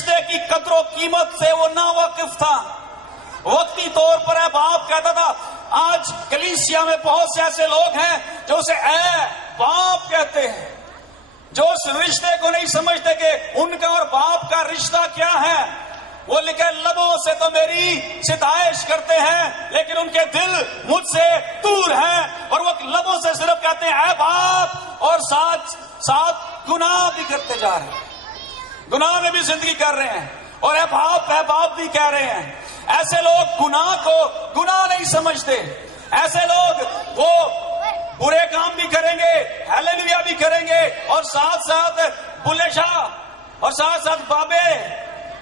رشتے کی قدر و قیمت سے وہ ناواقف تھا. وقتی طور پر اے باپ کہتا تھا. آج کلیسیا میں بہت سے ایسے لوگ ہیں جو اسے اے باپ کہتے ہیں, جو اس رشتے کو نہیں سمجھتے کہ ان کا اور باپ کا رشتہ کیا ہے. وہ لکھے لبوں سے تو میری ستائش کرتے ہیں لیکن ان کے دل مجھ سے دور ہیں, اور وہ لبوں سے صرف کہتے ہیں اے باپ, اور ساتھ ساتھ گناہ بھی کرتے جا رہے ہیں, گناہ میں بھی زندگی کر رہے ہیں, اور اے باپ بھی کہہ رہے ہیں. ایسے لوگ گناہ کو گناہ نہیں سمجھتے. ایسے لوگ وہ برے کام بھی کریں گے, ہیلیلویا بھی کریں گے, اور ساتھ ساتھ بلے شاہ, اور ساتھ ساتھ بابے,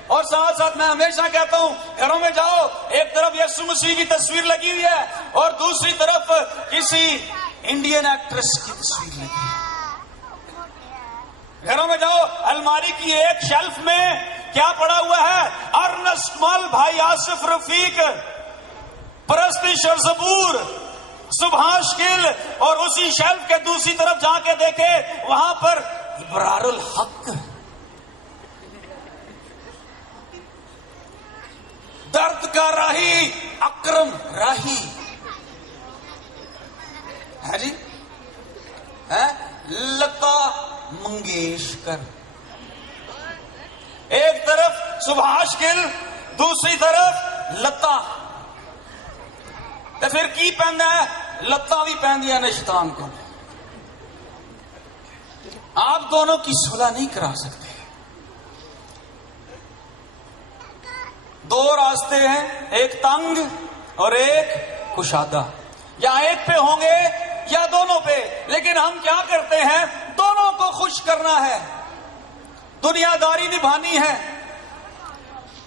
اور ساتھ ساتھ میں ہمیشہ کہتا ہوں گھروں میں جاؤ, ایک طرف یسوع مسیح کی تصویر لگی ہوئی ہے اور دوسری طرف کسی انڈین ایکٹریس کی تصویر لگی ہے. گھروں میں جاؤ, الماری کی ایک شیلف میں کیا پڑا ہوا ہے؟ ارنسٹ مل, بھائی آصف رفیق, پرستش اور زبور, سبحاش گل, اور اسی شیلف کے دوسری طرف جا کے دیکھے وہاں پر ابرار الحق, درد کا راہی اکرم راہی ہے جی, لتا منگیشکر. ایک طرف سبحاش گل, دوسری طرف لتا. تو پھر کی پہننا ہے؟ لتا بھی پہن دیا نے شیطان کو. آپ دونوں کی صلح نہیں کرا سکتے. دو راستے ہیں, ایک تنگ اور ایک کشادہ. یا ایک پہ ہوں گے یا دونوں پہ, لیکن ہم کیا کرتے ہیں؟ دونوں کو خوش کرنا ہے, دنیا داری نبھانی ہے,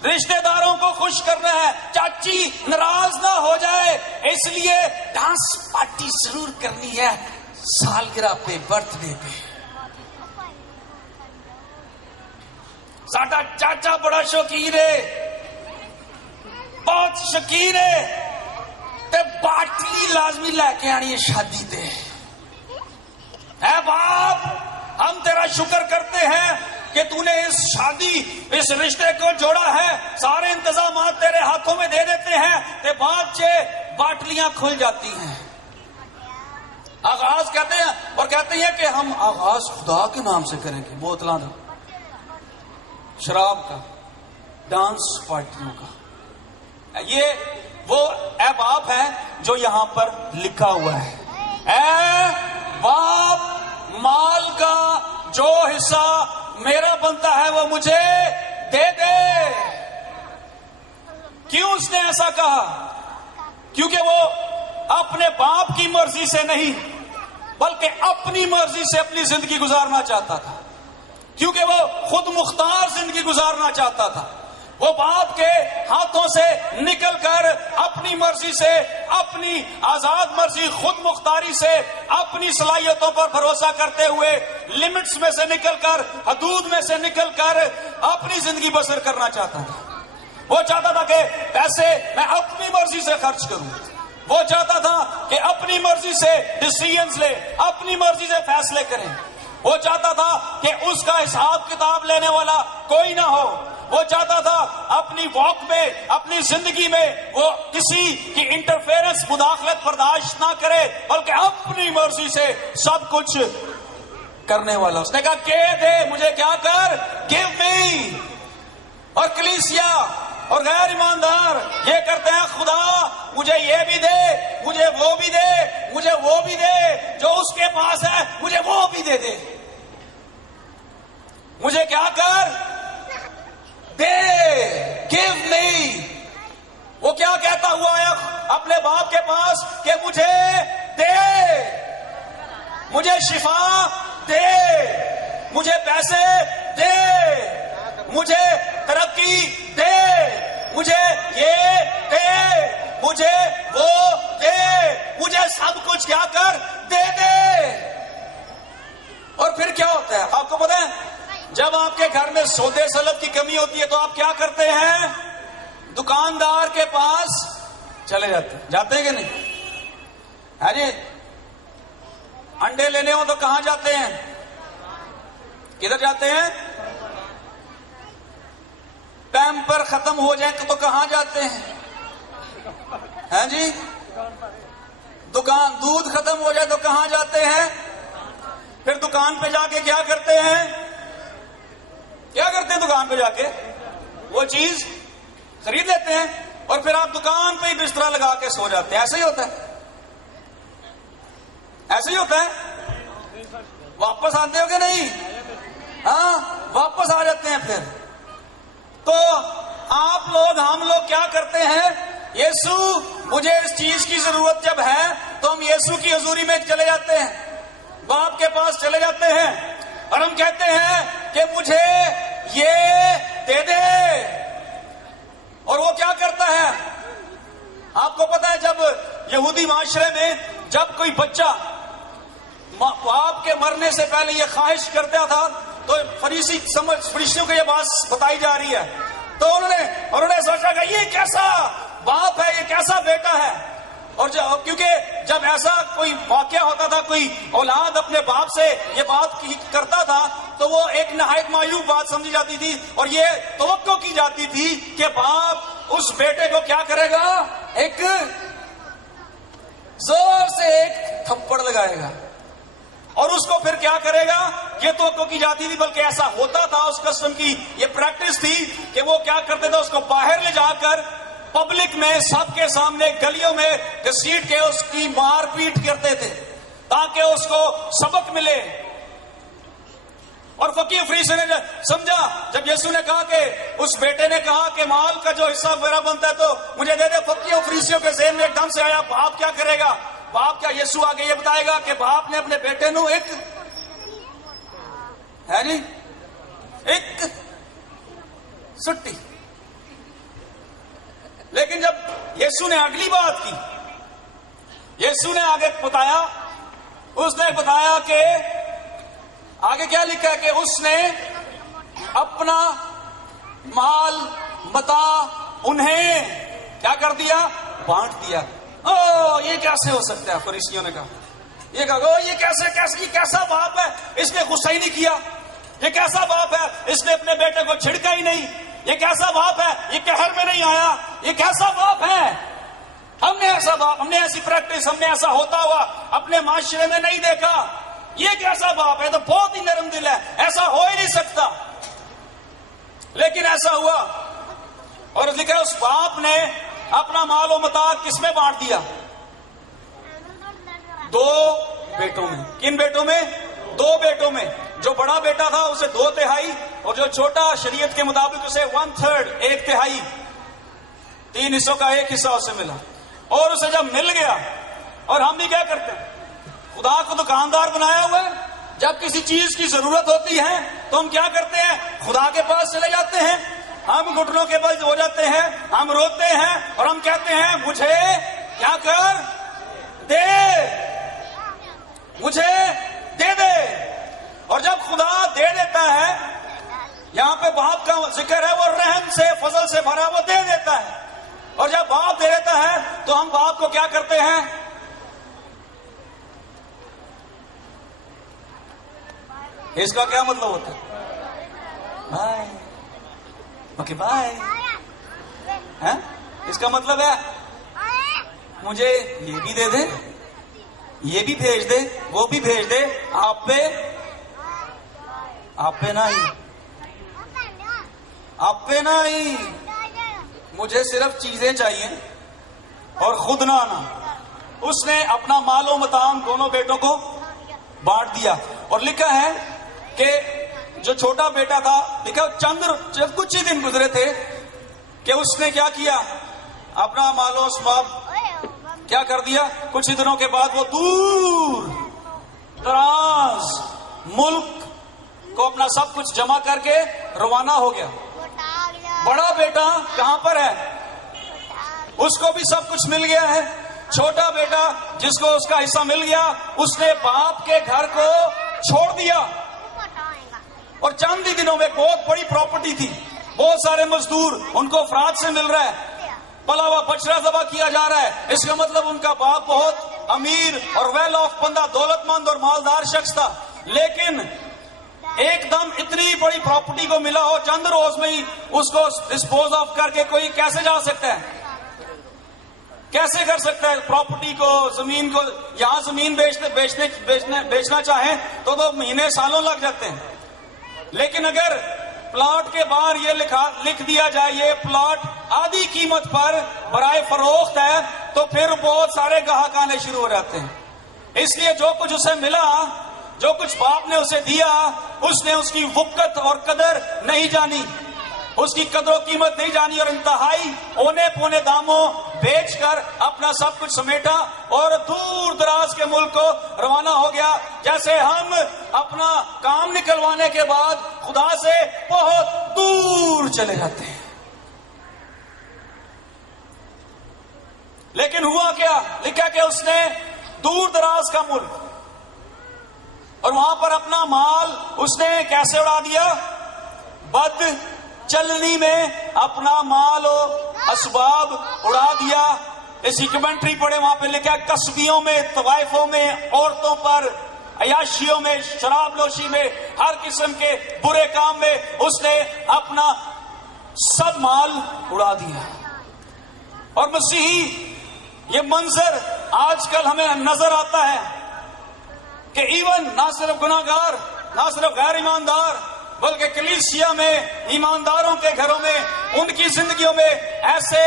رشتہ داروں کو خوش کرنا ہے. چاچی ناراض نہ ہو جائے اس لیے ڈانس پارٹی ضرور کرنی ہے سالگرہ پہ, برتھ ڈے پہ. ساڈا چاچا بڑا شوقین ہے, بہت شوقین ہے, تے باٹلی لازمی لے کے آنی ہے شادی تے. اے باپ, ہم تیرا شکر کرتے ہیں کہ تو نے اس شادی, اس رشتے کو جوڑا ہے, سارے انتظامات تیرے ہاتھوں میں دے دیتے ہیں, تے بعد سے باٹلیاں کھل جاتی ہیں. آغاز کہتے ہیں اور کہتے ہیں کہ ہم آغاز خدا کے نام سے کریں گے, بوتلاں کا, شراب کا, ڈانس پارٹیوں کا. یہ وہ اے باپ ہے جو یہاں پر لکھا ہوا ہے. اے باپ, مال کا جو حصہ میرا بنتا ہے وہ مجھے دے دے. کیوں اس نے ایسا کہا؟ کیونکہ وہ اپنے باپ کی مرضی سے نہیں بلکہ اپنی مرضی سے اپنی زندگی گزارنا چاہتا تھا, کیونکہ وہ خود مختار زندگی گزارنا چاہتا تھا. وہ باپ کے ہاتھوں سے نکل کر اپنی مرضی سے, اپنی آزاد مرضی, خود مختاری سے, اپنی صلاحیتوں پر بھروسہ کرتے ہوئے لمٹس میں سے نکل کر, حدود میں سے نکل کر اپنی زندگی بسر کرنا چاہتا تھا. وہ چاہتا تھا کہ پیسے میں اپنی مرضی سے خرچ کروں. وہ چاہتا تھا کہ اپنی مرضی سے ڈیسیژنز لے, اپنی مرضی سے فیصلے کریں. وہ چاہتا تھا کہ اس کا حساب کتاب لینے والا کوئی نہ ہو. وہ چاہتا تھا اپنی واک میں, اپنی زندگی میں وہ کسی کی انٹرفیئرنس, مداخلت برداشت نہ کرے بلکہ اپنی مرضی سے سب کچھ کرنے والا. اس نے کہا کہ دے مجھے, کیا کر, گیو می. اور کلیسیا اور غیر ایماندار یہ کرتے ہیں, خدا مجھے یہ بھی دے, مجھے وہ بھی دے, مجھے وہ بھی دے, جو اس کے پاس ہے مجھے وہ بھی دے دے. مجھے کیا کر, دے, گیو می. وہ کیا کہتا ہوا ہے اپنے باپ کے پاس کہ مجھے دے, مجھے شفا دے, مجھے پیسے دے, مجھے ترقی دے, مجھے یہ دے, مجھے وہ دے, مجھے سب کچھ کیا کر, دے دے. اور پھر کیا ہوتا ہے آپ کو پتہ ہے؟ جب آپ کے گھر میں سودے سلب کی کمی ہوتی ہے تو آپ کیا کرتے ہیں؟ دکاندار کے پاس چلے جاتے ہیں کہ نہیں؟ ہے جی, انڈے لینے ہو تو کہاں جاتے ہیں؟ کدھر جاتے ہیں؟ پیمپر ختم ہو جائیں تو کہاں جاتے ہیں؟ ہیں جی؟ دکان دودھ ختم ہو جائے تو کہاں جاتے ہیں؟ پھر دکان پہ جا کے کیا کرتے ہیں؟ کیا کرتے ہیں دکان پہ جا کے؟ وہ چیز خرید لیتے ہیں اور پھر آپ دکان پہ ہی بستر لگا کے سو جاتے ہیں. ایسے ہی ہوتا ہے, ایسے ہی ہوتا ہے. واپس آتے ہو کہ نہیں؟ ہاں, واپس آ جاتے ہیں. پھر تو آپ لوگ, ہم لوگ کیا کرتے ہیں؟ یسو مجھے اس چیز کی ضرورت جب ہے تو ہم یسو کی حضوری میں چلے جاتے ہیں, باپ کے پاس چلے جاتے ہیں اور ہم کہتے ہیں کہ مجھے یہ دے دے. اور وہ کیا کرتا ہے؟ آپ کو پتا ہے, جب یہودی معاشرے میں جب کوئی بچہ باپ کے مرنے سے پہلے یہ خواہش کرتا تھا تو فریسیوں کو یہ بات بتائی جا رہی ہے, تو انہوں نے سوچا کہ یہ کیسا باپ ہے, یہ کیسا بیٹا ہے. اور کیونکہ جب ایسا کوئی واقعہ ہوتا تھا, کوئی اولاد اپنے باپ سے یہ بات کرتا تھا تو وہ ایک نہایت معیوب بات سمجھی جاتی تھی, اور یہ توقع کی جاتی تھی کہ باپ اس بیٹے کو کیا کرے گا؟ ایک زور سے ایک تھپڑ لگائے گا اور اس کو پھر کیا کرے گا؟ یہ توقع کی جاتی تھی, بلکہ ایسا ہوتا تھا, اس قسم کی یہ پریکٹس تھی کہ وہ کیا کرتے تھے, اس کو باہر لے جا کر پبلک میں سب کے سامنے گلیوں میں گھسیٹ کے اس کی مار پیٹ کرتے تھے تاکہ اس کو سبق ملے. اور فقیہ فریسی نے سمجھا, جب یسوع نے کہا کہ اس بیٹے نے کہا کہ مال کا جو حصہ میرا بنتا ہے تو مجھے دے دے, فقیہ فریسیوں کے ذہن میں ایک دم سے آیا, باپ کیا کرے گا؟ باپ کیا؟ یسوع آگے یہ بتائے گا کہ باپ نے اپنے بیٹے نو ایک ہے نہیں ایک سٹی. لیکن جب یسوع نے اگلی بات کی, یسوع نے آگے بتایا, اس نے بتایا کہ آگے کیا لکھا ہے کہ اس نے اپنا مال متا انہیں کیا کر دیا؟ بانٹ دیا. یہ کیسے ہو سکتا ہے؟ فریسیوں نے کہا, یہ کہا یہ کیسا باپ ہے, اس نے غصہ ہی نہیں کیا. یہ کیسا باپ ہے, اس نے اپنے بیٹے کو چھڑکا ہی نہیں. یہ کیسا باپ ہے, یہ قہر میں نہیں آیا. یہ کیسا باپ ہے؟ ہم نے ایسا باپ, ہم نے ایسی پریکٹس, ہم نے ایسا ہوتا ہوا اپنے معاشرے میں نہیں دیکھا. یہ کیسا باپ ہے؟ تو بہت ہی نرم دل ہے, ایسا ہو ہی نہیں سکتا. لیکن ایسا ہوا, اور لکھا اس باپ نے اپنا مال و متا کس میں بانٹ دیا؟ 2 بیٹوں میں. کن بیٹوں میں؟ 2 بیٹوں میں. جو بڑا بیٹا تھا اسے 2/3, اور جو چھوٹا شریعت کے مطابق اسے 1/3, 1/3. 3 حصوں کا 1 حصہ اسے ملا. اور اسے جب مل گیا, اور ہم بھی کیا کرتے ہیں, خدا کو دکاندار بنایا ہوا ہے, جب کسی چیز کی ضرورت ہوتی ہے تو ہم کیا کرتے ہیں؟ خدا کے پاس چلے جاتے ہیں, ہم گھٹنوں کے بل ہو جاتے ہیں, ہم روتے ہیں اور ہم کہتے ہیں مجھے کیا کر دے, مجھے دے دے. اور جب خدا دے دیتا ہے, یہاں پہ باپ کا ذکر ہے, وہ رحم سے فضل سے بھرا, وہ دے دیتا ہے. اور جب باپ دے دیتا ہے تو ہم باپ کو کیا کرتے ہیں؟ اس کا کیا مطلب ہوتا ہے؟ بائے. Okay bye. اس کا مطلب ہے مجھے یہ بھی دے دے, یہ بھی بھیج دے, وہ بھی بھیج دے, آپ پہ نہیں, آپ پہ نہیں, مجھے صرف چیزیں چاہیے اور خود نہ آنا. اس نے اپنا مال و متاع دونوں بیٹوں کو بانٹ دیا. اور لکھا ہے کہ جو چھوٹا بیٹا تھا, لکھا جب کچھ ہی دن گزرے تھے کہ اس نے کیا کیا, اپنا مال و اسباب کیا کر دیا. کچھ ہی دنوں کے بعد وہ دور دراز ملک کو اپنا سب کچھ جمع کر کے روانہ ہو گیا. بڑا بیٹا کہاں پر ہے؟ اس کو بھی سب کچھ مل گیا ہے. چھوٹا بیٹا جس کو اس کا حصہ مل گیا, اس نے باپ کے گھر کو چھوڑ دیا. اور چند ہی دنوں میں بہت بڑی پراپرٹی تھی, بہت سارے مزدور, ان کو افراد سے مل رہا ہے, پلا ہوا بچڑا ذبح کیا جا رہا ہے. اس کا مطلب ان کا باپ بہت امیر اور ویل آف بندہ, دولت مند اور مالدار شخص تھا. لیکن ایک دم اتنی بڑی پراپرٹی کو ملا ہو چند روز میں ہی اس کو ڈسپوز آف کر کے کوئی کیسے جا سکتا ہے؟ کیسے کر سکتا ہے پراپرٹی کو، زمین کو؟ یہاں زمین بیچنا چاہیں تو مہینے سالوں لگ جاتے ہیں، لیکن اگر پلاٹ کے باہر یہ لکھ دیا جائے یہ پلاٹ آدھی قیمت پر برائے فروخت ہے، تو پھر بہت سارے گاہک آنے شروع ہو جاتے ہیں۔ اس لیے جو کچھ اسے ملا، جو کچھ باپ نے اسے دیا، اس نے اس کی وقت اور قدر نہیں جانی، اس کی قدر و قیمت نہیں جانی، اور انتہائی اونے پونے داموں بیچ کر اپنا سب کچھ سمیٹا اور دور دراز کے ملک کو روانہ ہو گیا، جیسے ہم اپنا کام نکلوانے کے بعد خدا سے بہت دور چلے جاتے ہیں۔ لیکن ہوا کیا؟ لکھا کہ اس نے دور دراز کا ملک اور وہاں پر اپنا مال اس نے کیسے اڑا دیا؟ بد چلنی میں اپنا مال و اسباب اڑا دیا۔ اسی کمنٹری پڑھے، وہاں پہ لکھا کسبیوں میں، طوائفوں میں، عورتوں پر، عیاشیوں میں، شراب نوشی میں، ہر قسم کے برے کام میں اس نے اپنا سب مال اڑا دیا۔ اور مسیحی یہ منظر آج کل ہمیں نظر آتا ہے کہ ایون نہ صرف گناہگار، نہ صرف غیر ایماندار، بلکہ کلیسیا میں، ایمانداروں کے گھروں میں، ان کی زندگیوں میں ایسے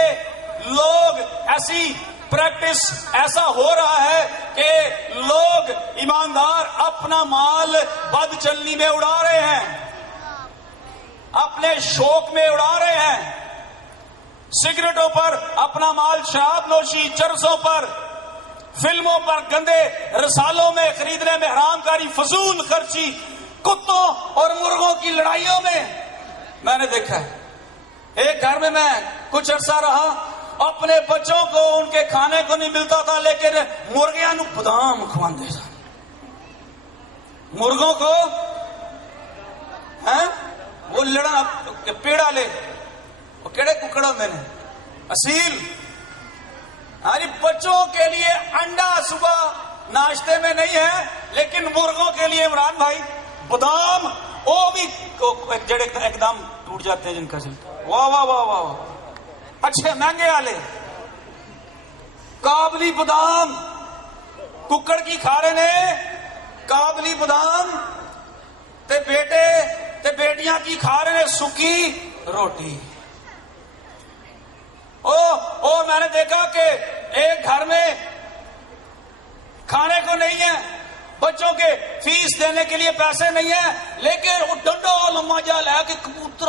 لوگ، ایسی پریکٹس ایسا ہو رہا ہے کہ لوگ ایماندار اپنا مال بد چلنی میں اڑا رہے ہیں، اپنے شوق میں اڑا رہے ہیں، سگریٹوں پر اپنا مال، شراب نوشی، چرسوں پر، فلموں پر، گندے رسالوں میں خریدنے میں، حرام کاری، فضول خرچی، کتوں اور مرغوں کی لڑائیوں میں نے دیکھا ہے۔ ایک گھر میں کچھ عرصہ رہا، اپنے بچوں کو ان کے کھانے کو نہیں ملتا تھا، لیکن مرغیاں نو بادام کھواندے سن۔ مرغوں کو وہ لڑا پیڑا لے، وہ کیڑے ککڑ ہوندے نے اصیل، بچوں کے لیے انڈا صبح ناشتے میں نہیں ہے، لیکن مرغوں کے لیے عمران بھائی بادام، وہ بھی جڑے ایک دم ٹوٹ جاتے ہیں جن کا چھلکا، واہ واہ واہ واہ، اچھے مہنگے والے کابلی بادام، ککڑ کی کھا رہے نے کابلی بادام، تے بیٹے تے بیٹیاں کی کھا رہے نے سکی روٹی۔ میں نے دیکھا کہ ایک گھر میں کھانے کو نہیں ہے، بچوں کے فیس دینے کے لیے پیسے نہیں ہیں، لیکن وہ ڈنڈا لما جا لے کے کبوتر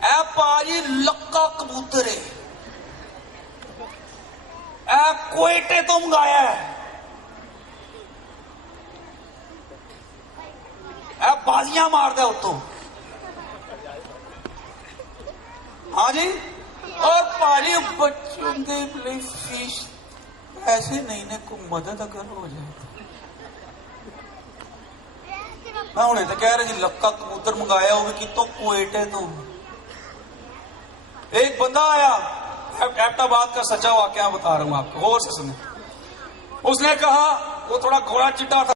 اے پاجی لکا کبوتر ہے، اے کوئٹے تو منگایا ہے، اے بازیاں مار دے اتوں، ہاں جی، اور پاری بچوں کے لیے فیس ایسے نہیں نے کوئی مدد اگر ہو جائے، میں انہیں تو کہہ رہے جی لکا کبوتر منگایا وہ بھی کتوں کوئٹے تو۔ ایک بندہ آیا، ایبٹ آباد کا سچا واقعہ بتا رہا ہوں آپ کو، غور سے سنیں۔ اس نے کہا، وہ تھوڑا گھوڑا چٹا تھا،